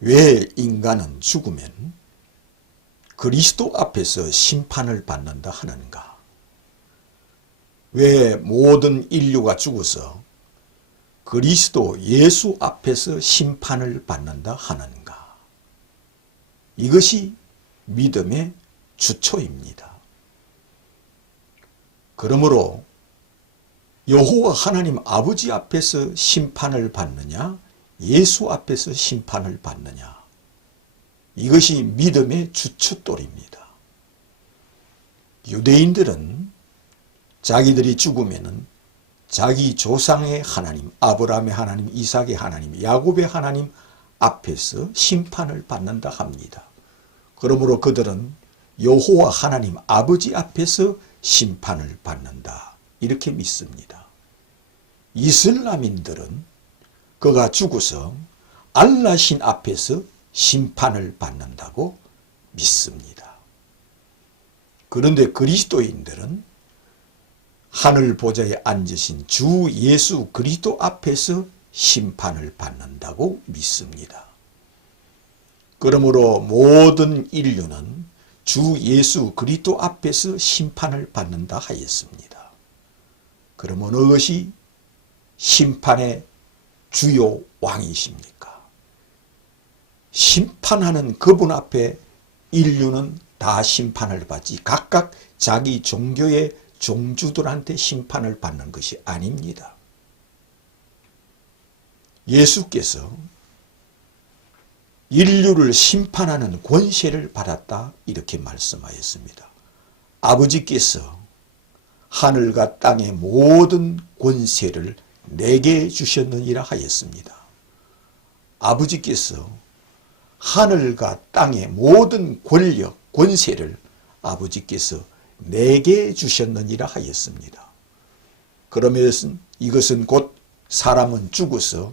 왜 인간은 죽으면 그리스도 앞에서 심판을 받는다 하는가? 왜 모든 인류가 죽어서 그리스도 예수 앞에서 심판을 받는다 하는가? 이것이 믿음의 주초입니다. 그러므로 여호와 하나님 아버지 앞에서 심판을 받느냐, 예수 앞에서 심판을 받느냐, 이것이 믿음의 주춧돌입니다. 유대인들은 자기들이 죽으면은 자기 조상의 하나님, 아브라함의 하나님, 이삭의 하나님, 야곱의 하나님 앞에서 심판을 받는다 합니다. 그러므로 그들은 여호와 하나님 아버지 앞에서 심판을 받는다, 이렇게 믿습니다. 이슬람인들은 그가 죽어서 알라신 앞에서 심판을 받는다고 믿습니다. 그런데 그리스도인들은 하늘 보좌에 앉으신 주 예수 그리스도 앞에서 심판을 받는다고 믿습니다. 그러므로 모든 인류는 주 예수 그리스도 앞에서 심판을 받는다 하였습니다. 그러면 무엇이 심판의 주요 왕이십니까? 심판하는 그분 앞에 인류는 다 심판을 받지 각각 자기 종교의 종주들한테 심판을 받는 것이 아닙니다. 예수께서 인류를 심판하는 권세를 받았다, 이렇게 말씀하였습니다. 아버지께서 하늘과 땅의 모든 권세를 내게 주셨느니라 하였습니다. 아버지께서 하늘과 땅의 모든 권력, 권세를 아버지께서 내게 주셨느니라 하였습니다. 그러면 이것은 곧 사람은 죽어서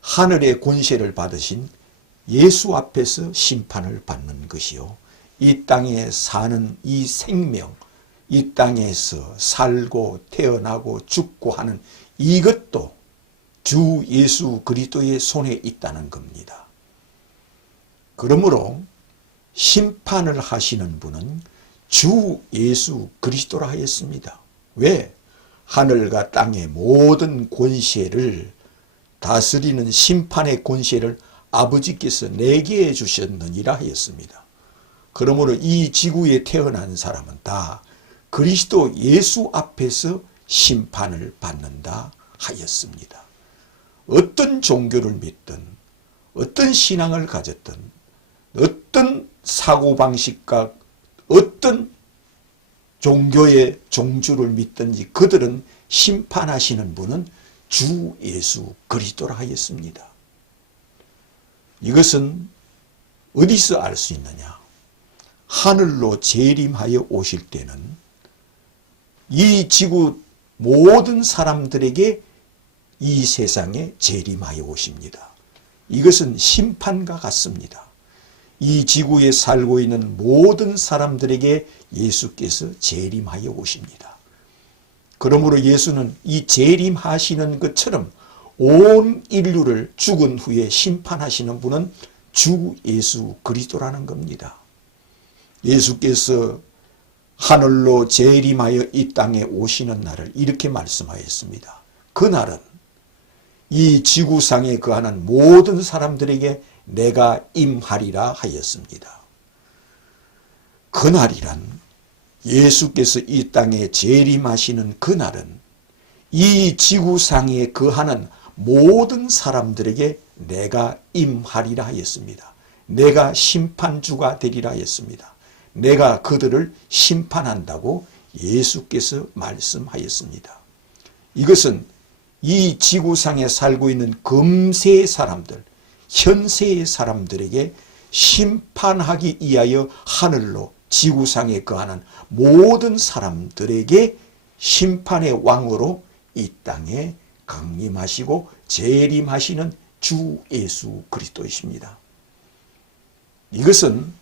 하늘의 권세를 받으신 예수 앞에서 심판을 받는 것이요, 이 땅에 사는 이 생명, 이 땅에서 살고 태어나고 죽고 하는 이것도 주 예수 그리스도의 손에 있다는 겁니다. 그러므로 심판을 하시는 분은 주 예수 그리스도라 하였습니다. 왜? 하늘과 땅의 모든 권세를 다스리는 심판의 권세를 아버지께서 내게 주셨느니라 하였습니다. 그러므로 이 지구에 태어난 사람은 다 그리스도 예수 앞에서 심판을 받는다 하였습니다. 어떤 종교를 믿든, 어떤 신앙을 가졌든, 어떤 사고방식과 어떤 종교의 종주를 믿든지 그들은 심판하시는 분은 주 예수 그리스도라 하였습니다. 이것은 어디서 알 수 있느냐? 하늘로 재림하여 오실 때는 이 지구 모든 사람들에게 이 세상에 재림하여 오십니다. 이것은 심판과 같습니다. 이 지구에 살고 있는 모든 사람들에게 예수께서 재림하여 오십니다. 그러므로 예수는 이 재림하시는 것처럼 온 인류를 죽은 후에 심판하시는 분은 주 예수 그리스도라는 겁니다. 예수께서 하늘로 재림하여 이 땅에 오시는 날을 이렇게 말씀하였습니다. 그날은 이 지구상에 거하는 모든 사람들에게 내가 임하리라 하였습니다. 그날이란 예수께서 이 땅에 재림하시는 그날은 이 지구상에 거하는 모든 사람들에게 내가 임하리라 하였습니다. 내가 심판주가 되리라 하였습니다. 내가 그들을 심판한다고 예수께서 말씀하였습니다. 이것은 이 지구상에 살고 있는 금세의 사람들, 현세의 사람들에게 심판하기 위하여 하늘로 지구상에 거하는 모든 사람들에게 심판의 왕으로 이 땅에 강림하시고 재림하시는 주 예수 그리스도이십니다. 이것은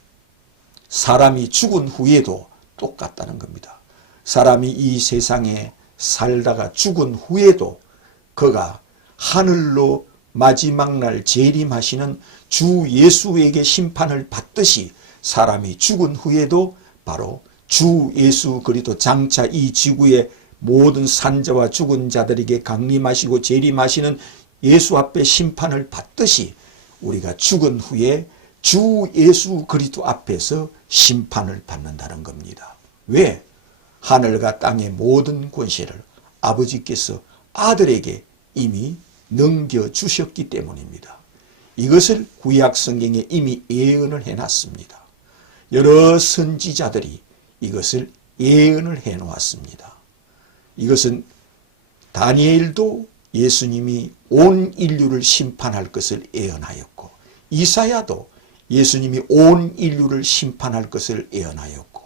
사람이 죽은 후에도 똑같다는 겁니다. 사람이 이 세상에 살다가 죽은 후에도 그가 하늘로 마지막 날 재림하시는 주 예수에게 심판을 받듯이 사람이 죽은 후에도 바로 주 예수 그리스도 장차 이 지구의 모든 산자와 죽은 자들에게 강림하시고 재림하시는 예수 앞에 심판을 받듯이 우리가 죽은 후에 주 예수 그리스도 앞에서 심판을 받는다는 겁니다. 왜? 하늘과 땅의 모든 권세를 아버지께서 아들에게 이미 넘겨주셨기 때문입니다. 이것을 구약 성경에 이미 예언을 해놨습니다. 여러 선지자들이 이것을 예언을 해놓았습니다. 이것은 다니엘도 예수님이 온 인류를 심판할 것을 예언하였고, 이사야도 예수님이 온 인류를 심판할 것을 예언하였고,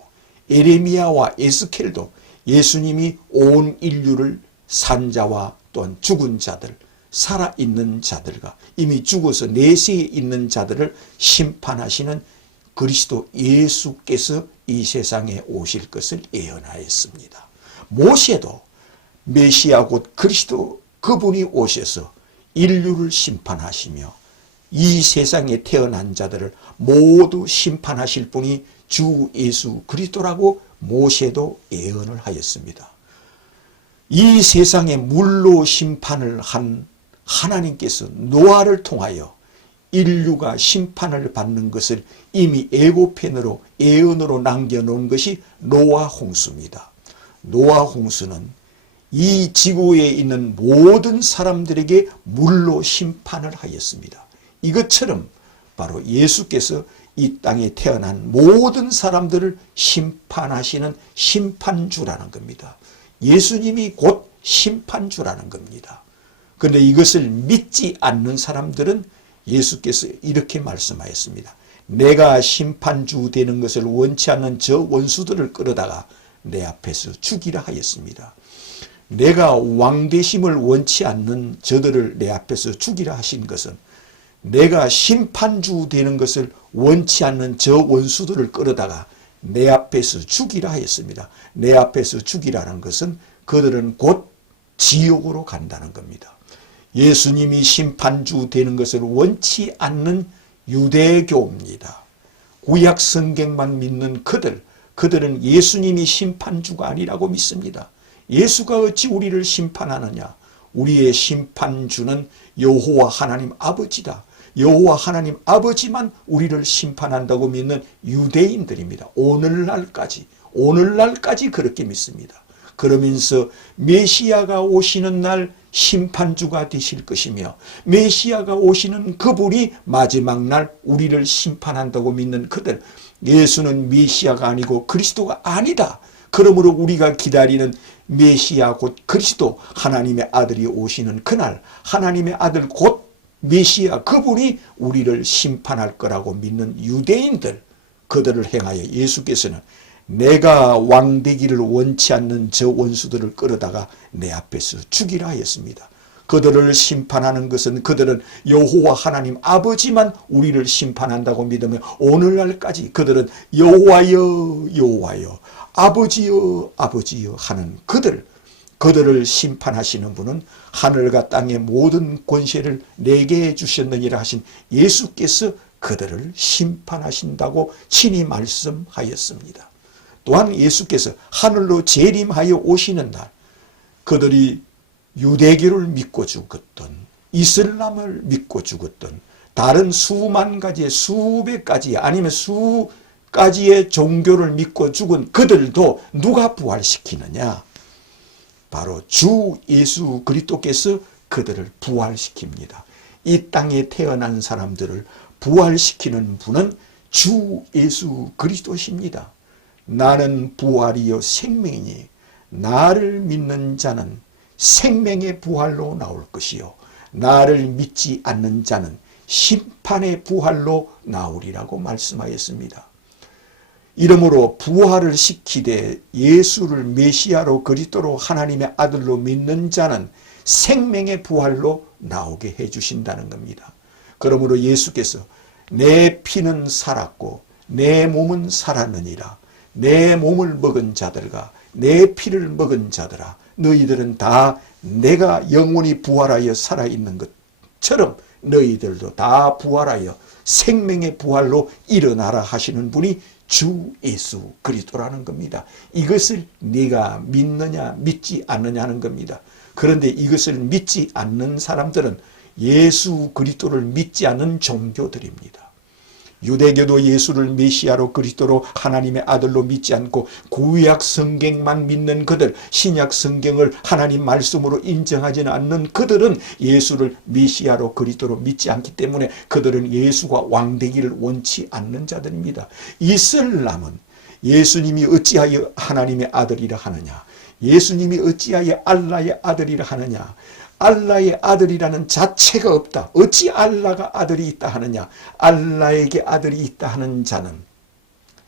에레미야와 에스겔도 예수님이 온 인류를 산자와 또한 죽은 자들, 살아있는 자들과 이미 죽어서 내세에 있는 자들을 심판하시는 그리스도 예수께서 이 세상에 오실 것을 예언하였습니다. 모세도 메시아 곧 그리스도 그분이 오셔서 인류를 심판하시며 이 세상에 태어난 자들을 모두 심판하실 분이 주 예수 그리스도라고 모세도 예언을 하였습니다. 이 세상에 물로 심판을 한 하나님께서 노아를 통하여 인류가 심판을 받는 것을 이미 예고편으로 예언으로 남겨놓은 것이 노아 홍수입니다. 노아 홍수는 이 지구에 있는 모든 사람들에게 물로 심판을 하였습니다. 이것처럼 바로 예수께서 이 땅에 태어난 모든 사람들을 심판하시는 심판주라는 겁니다. 예수님이 곧 심판주라는 겁니다. 그런데 이것을 믿지 않는 사람들은 예수께서 이렇게 말씀하였습니다. 내가 심판주 되는 것을 원치 않는 저 원수들을 끌어다가 내 앞에서 죽이라 하였습니다. 내가 왕되심을 원치 않는 저들을 내 앞에서 죽이라 하신 것은 내가 심판주 되는 것을 원치 않는 저 원수들을 끌어다가 내 앞에서 죽이라 하였습니다. 내 앞에서 죽이라는 것은 그들은 곧 지옥으로 간다는 겁니다. 예수님이 심판주 되는 것을 원치 않는 유대교입니다. 구약 성경만 믿는 그들은 예수님이 심판주가 아니라고 믿습니다. 예수가 어찌 우리를 심판하느냐? 우리의 심판주는 여호와 하나님 아버지다. 여호와 하나님 아버지만 우리를 심판한다고 믿는 유대인들입니다. 오늘날까지 그렇게 믿습니다. 그러면서 메시아가 오시는 날 심판주가 되실 것이며 메시아가 오시는 그분이 마지막 날 우리를 심판한다고 믿는 그들, 예수는 메시아가 아니고 그리스도가 아니다. 그러므로 우리가 기다리는 메시아 곧 그리스도 하나님의 아들이 오시는 그날 하나님의 아들 곧 메시아 그분이 우리를 심판할 거라고 믿는 유대인들, 그들을 행하여 예수께서는 내가 왕되기를 원치 않는 저 원수들을 끌어다가 내 앞에서 죽이라 하였습니다. 그들을 심판하는 것은 그들은 여호와 하나님 아버지만 우리를 심판한다고 믿으며 오늘날까지 그들은 여호와여 여호와여 아버지여 아버지여 하는 그들을 심판하시는 분은 하늘과 땅의 모든 권세를 내게 주셨느니라 하신 예수께서 그들을 심판하신다고 친히 말씀하였습니다. 또한 예수께서 하늘로 재림하여 오시는 날 그들이 유대교를 믿고 죽었던 이슬람을 믿고 죽었던 다른 수만 가지의 수백 가지 아니면 수 가지의 종교를 믿고 죽은 그들도 누가 부활시키느냐? 바로 주 예수 그리스도께서 그들을 부활시킵니다. 이 땅에 태어난 사람들을 부활시키는 분은 주 예수 그리스도십니다. 나는 부활이요 생명이니 나를 믿는 자는 생명의 부활로 나올 것이요 나를 믿지 않는 자는 심판의 부활로 나오리라고 말씀하였습니다. 이러므로 부활을 시키되 예수를 메시아로 그리스도로 하나님의 아들로 믿는 자는 생명의 부활로 나오게 해주신다는 겁니다. 그러므로 예수께서 내 피는 살았고 내 몸은 살았느니라. 내 몸을 먹은 자들과 내 피를 먹은 자들아 너희들은 다 내가 영원히 부활하여 살아있는 것 것처럼 너희들도 다 부활하여 생명의 부활로 일어나라 하시는 분이 주 예수 그리스도라는 겁니다. 이것을 네가 믿느냐 믿지 않느냐는 겁니다. 그런데 이것을 믿지 않는 사람들은 예수 그리스도를 믿지 않는 종교들입니다. 유대교도 예수를 메시아로 그리스도로 하나님의 아들로 믿지 않고 구약 성경만 믿는 그들, 신약 성경을 하나님 말씀으로 인정하지는 않는 그들은 예수를 메시아로 그리스도로 믿지 않기 때문에 그들은 예수가 왕되기를 원치 않는 자들입니다. 이슬람은 예수님이 어찌하여 하나님의 아들이라 하느냐, 예수님이 어찌하여 알라의 아들이라 하느냐, 알라의 아들이라는 자체가 없다. 어찌 알라가 아들이 있다 하느냐. 알라에게 아들이 있다 하는 자는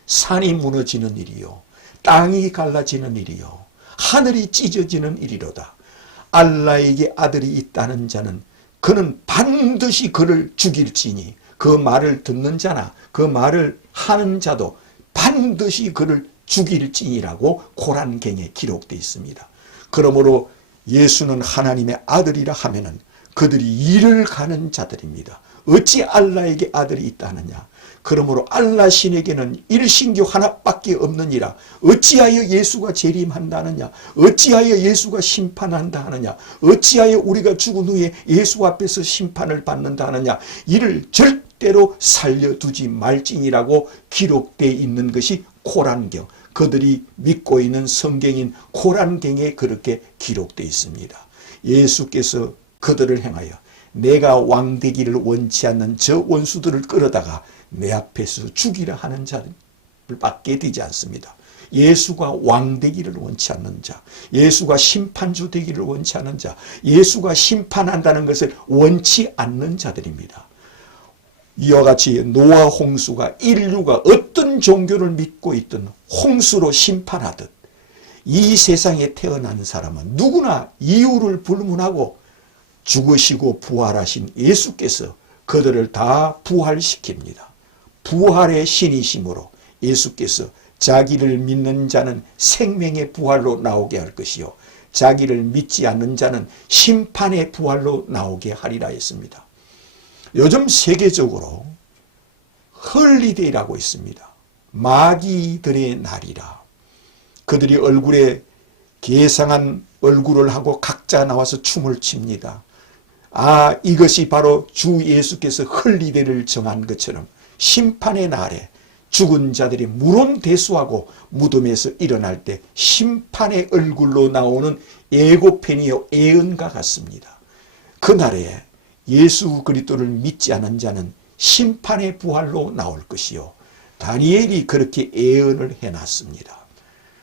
산이 무너지는 일이요, 땅이 갈라지는 일이요, 하늘이 찢어지는 일이로다. 알라에게 아들이 있다는 자는 그는 반드시 그를 죽일지니 그 말을 듣는 자나 그 말을 하는 자도 반드시 그를 죽일지니라고 고란경에 기록되어 있습니다. 그러므로 예수는 하나님의 아들이라 하면은 그들이 이를 가는 자들입니다. 어찌 알라에게 아들이 있다 하느냐. 그러므로 알라 신에게는 일신교 하나밖에 없느니라. 어찌하여 예수가 재림한다느냐. 어찌하여 예수가 심판한다 하느냐. 어찌하여 우리가 죽은 후에 예수 앞에서 심판을 받는다 하느냐. 이를 절대로 살려두지 말지니라고 기록되어 있는 것이 코란경, 그들이 믿고 있는 성경인 코란경에 그렇게 기록되어 있습니다. 예수께서 그들을 향하여 내가 왕되기를 원치 않는 저 원수들을 끌어다가 내 앞에서 죽이라 하는 자를 받게 되지 않습니다. 예수가 왕되기를 원치 않는 자, 예수가 심판주 되기를 원치 않는 자, 예수가 심판한다는 것을 원치 않는 자들입니다. 이와 같이 노아 홍수가 인류가 어떤 종교를 믿고 있든 홍수로 심판하듯 이 세상에 태어난 사람은 누구나 이유를 불문하고 죽으시고 부활하신 예수께서 그들을 다 부활시킵니다. 부활의 신이심으로 예수께서 자기를 믿는 자는 생명의 부활로 나오게 할 것이요, 자기를 믿지 않는 자는 심판의 부활로 나오게 하리라 했습니다. 요즘 세계적으로 헐리데이라고 있습니다. 마귀들의 날이라. 그들이 얼굴에 괴상한 얼굴을 하고 각자 나와서 춤을 춥니다. 아, 이것이 바로 주 예수께서 헐리데이를 정한 것처럼 심판의 날에 죽은 자들이 물론대수하고 무덤에서 일어날 때 심판의 얼굴로 나오는 예고편이요 예언과 같습니다. 그날에 예수 그리스도를 믿지 않은 자는 심판의 부활로 나올 것이요, 다니엘이 그렇게 예언을 해놨습니다.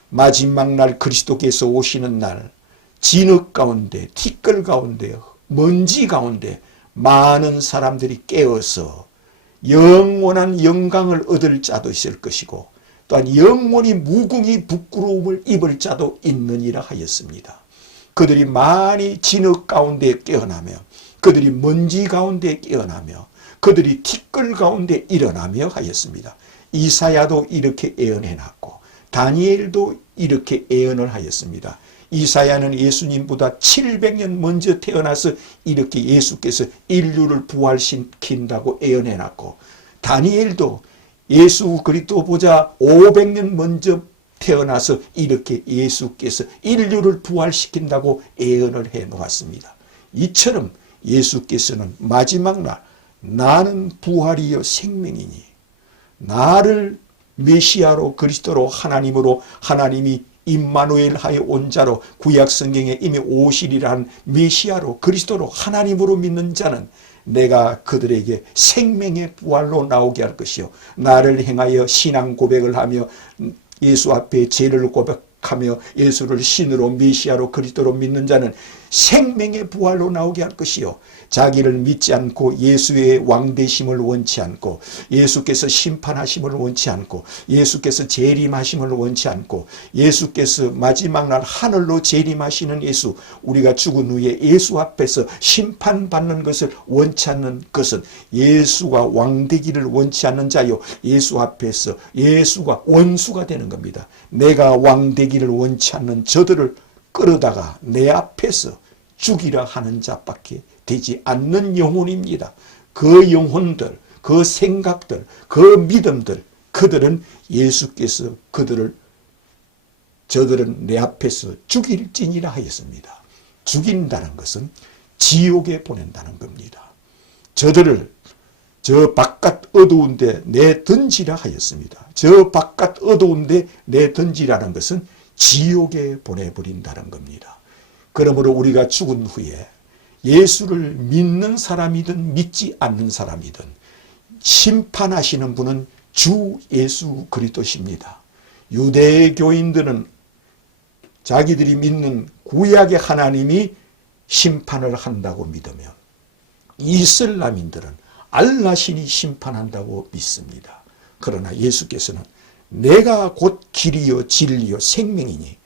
마지막 날 그리스도께서 오시는 날 진흙 가운데, 티끌 가운데, 먼지 가운데 많은 사람들이 깨어서 영원한 영광을 얻을 자도 있을 것이고 또한 영원히 무궁히 부끄러움을 입을 자도 있느니라 하였습니다. 그들이 많이 진흙 가운데 깨어나며, 그들이 먼지 가운데 깨어나며, 그들이 티끌 가운데 일어나며 하였습니다. 이사야도 이렇게 예언해놨고 다니엘도 이렇게 예언을 하였습니다. 이사야는 예수님보다 700년 먼저 태어나서 이렇게 예수께서 인류를 부활시킨다고 예언해놨고, 다니엘도 예수 그리스도보다 500년 먼저 태어나서 이렇게 예수께서 인류를 부활시킨다고 예언을 해놓았습니다. 이처럼 예수께서는 마지막 날 나는 부활이요 생명이니 나를 메시아로 그리스도로 하나님으로, 하나님이 임마누엘 하여 온 자로 구약 성경에 이미 오시리라는 메시아로 그리스도로 하나님으로 믿는 자는 내가 그들에게 생명의 부활로 나오게 할 것이요, 나를 행하여 신앙 고백을 하며 예수 앞에 죄를 고백하며 예수를 신으로 메시아로 그리스도로 믿는 자는 생명의 부활로 나오게 할 것이요, 자기를 믿지 않고 예수의 왕되심을 원치 않고 예수께서 심판하심을 원치 않고 예수께서 재림하심을 원치 않고 예수께서 마지막 날 하늘로 재림하시는 예수, 우리가 죽은 후에 예수 앞에서 심판받는 것을 원치 않는 것은 예수가 왕되기를 원치 않는 자요, 예수 앞에서 예수가 원수가 되는 겁니다. 내가 왕되기를 원치 않는 저들을 끌어다가 내 앞에서 죽이라 하는 자밖에 되지 않는 영혼입니다. 그 영혼들, 그 생각들, 그 믿음들, 그들은 예수께서 저들은 내 앞에서 죽일지니라 하였습니다. 죽인다는 것은 지옥에 보낸다는 겁니다. 저들을 저 바깥 어두운 데 내던지라 하였습니다. 저 바깥 어두운 데 내던지라는 것은 지옥에 보내버린다는 겁니다. 그러므로 우리가 죽은 후에 예수를 믿는 사람이든 믿지 않는 사람이든 심판하시는 분은 주 예수 그리스도십니다. 유대교인들은 자기들이 믿는 구약의 하나님이 심판을 한다고 믿으며 이슬람인들은 알라 신이 심판한다고 믿습니다. 그러나 예수께서는 내가 곧 길이요 진리요 생명이니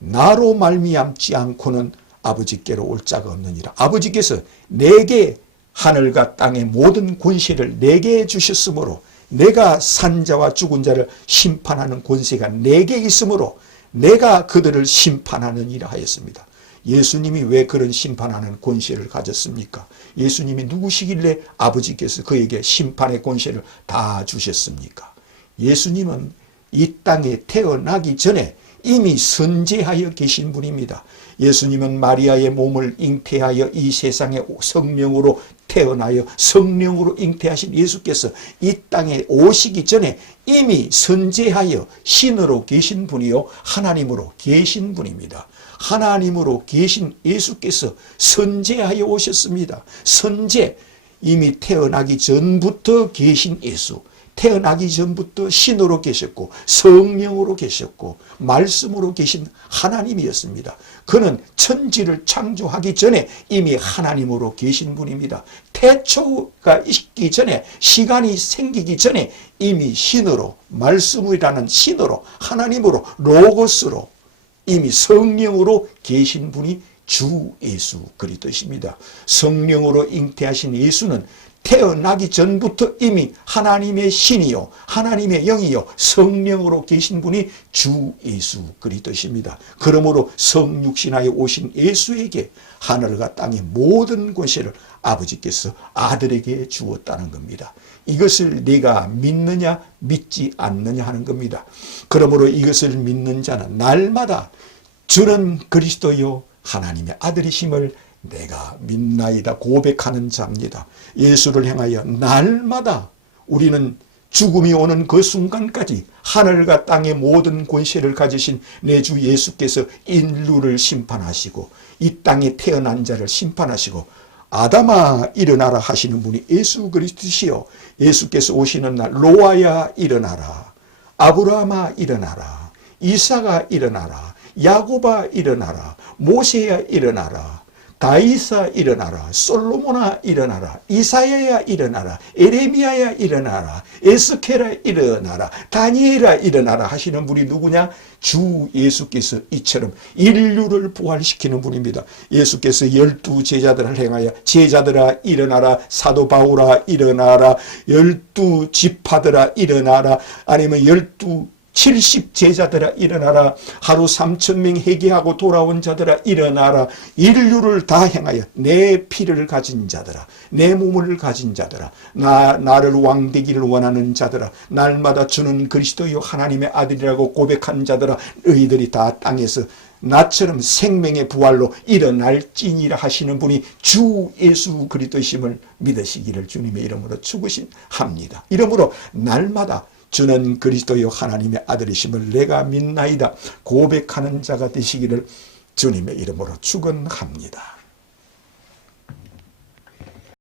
나로 말미암지 않고는 아버지께로 올 자가 없느니라. 아버지께서 내게 하늘과 땅의 모든 권세를 내게 주셨으므로 내가 산자와 죽은 자를 심판하는 권세가 내게 있으므로 내가 그들을 심판하느니라 하였습니다. 예수님이 왜 그런 심판하는 권세를 가졌습니까? 예수님이 누구시길래 아버지께서 그에게 심판의 권세를 다 주셨습니까? 예수님은 이 땅에 태어나기 전에 이미 선재하여 계신 분입니다. 예수님은 마리아의 몸을 잉태하여 이 세상에 성령으로 태어나여 성령으로 잉태하신 예수께서 이 땅에 오시기 전에 이미 선재하여 신으로 계신 분이요 하나님으로 계신 분입니다. 하나님으로 계신 예수께서 선재하여 오셨습니다. 선재, 이미 태어나기 전부터 계신 예수, 태어나기 전부터 신으로 계셨고 성령으로 계셨고 말씀으로 계신 하나님이었습니다. 그는 천지를 창조하기 전에 이미 하나님으로 계신 분입니다. 태초가 있기 전에, 시간이 생기기 전에 이미 신으로, 말씀이라는 신으로, 하나님으로, 로고스로 이미 성령으로 계신 분이 주 예수 그리스도십니다. 성령으로 잉태하신 예수는 태어나기 전부터 이미 하나님의 신이요 하나님의 영이요 성령으로 계신 분이 주 예수 그리스도십니다. 그러므로 성육신하여 오신 예수에게 하늘과 땅의 모든 권세를 아버지께서 아들에게 주었다는 겁니다. 이것을 네가 믿느냐 믿지 않느냐 하는 겁니다. 그러므로 이것을 믿는 자는 날마다 주는 그리스도요 하나님의 아들이심을 내가 믿나이다 고백하는 자입니다. 예수를 향하여 날마다 우리는 죽음이 오는 그 순간까지 하늘과 땅의 모든 권세를 가지신 내 주 예수께서 인류를 심판하시고 이 땅에 태어난 자를 심판하시고 아담아 일어나라 하시는 분이 예수 그리스도시요 예수께서 오시는 날 노아야 일어나라, 아브라함아 일어나라, 이사가 일어나라, 야곱아 일어나라, 모세야 일어나라, 다윗아 일어나라, 솔로몬아 일어나라, 이사야야 일어나라, 에레미야야 일어나라, 에스겔아 일어나라, 다니엘아 일어나라 하시는 분이 누구냐? 주 예수께서 이처럼 인류를 부활시키는 분입니다. 예수께서 12 제자들을 행하여 제자들아 일어나라, 사도 바울아 일어나라, 12 지파들아 일어나라, 아니면 70 제자들아 일어나라, 하루 3,000명 회개하고 돌아온 자들아 일어나라, 인류를 다 행하여 내 피를 가진 자들아, 내 몸을 가진 자들아, 나를 왕되기를 원하는 자들아, 날마다 주는 그리스도요 하나님의 아들이라고 고백한 자들아, 너희들이 다 땅에서 나처럼 생명의 부활로 일어날지니라 하시는 분이 주 예수 그리스도심을 믿으시기를 주님의 이름으로 축원합니다. 이러므로 날마다 주는 그리스도요 하나님의 아들이심을 내가 믿나이다 고백하는 자가 되시기를 주님의 이름으로 축원합니다.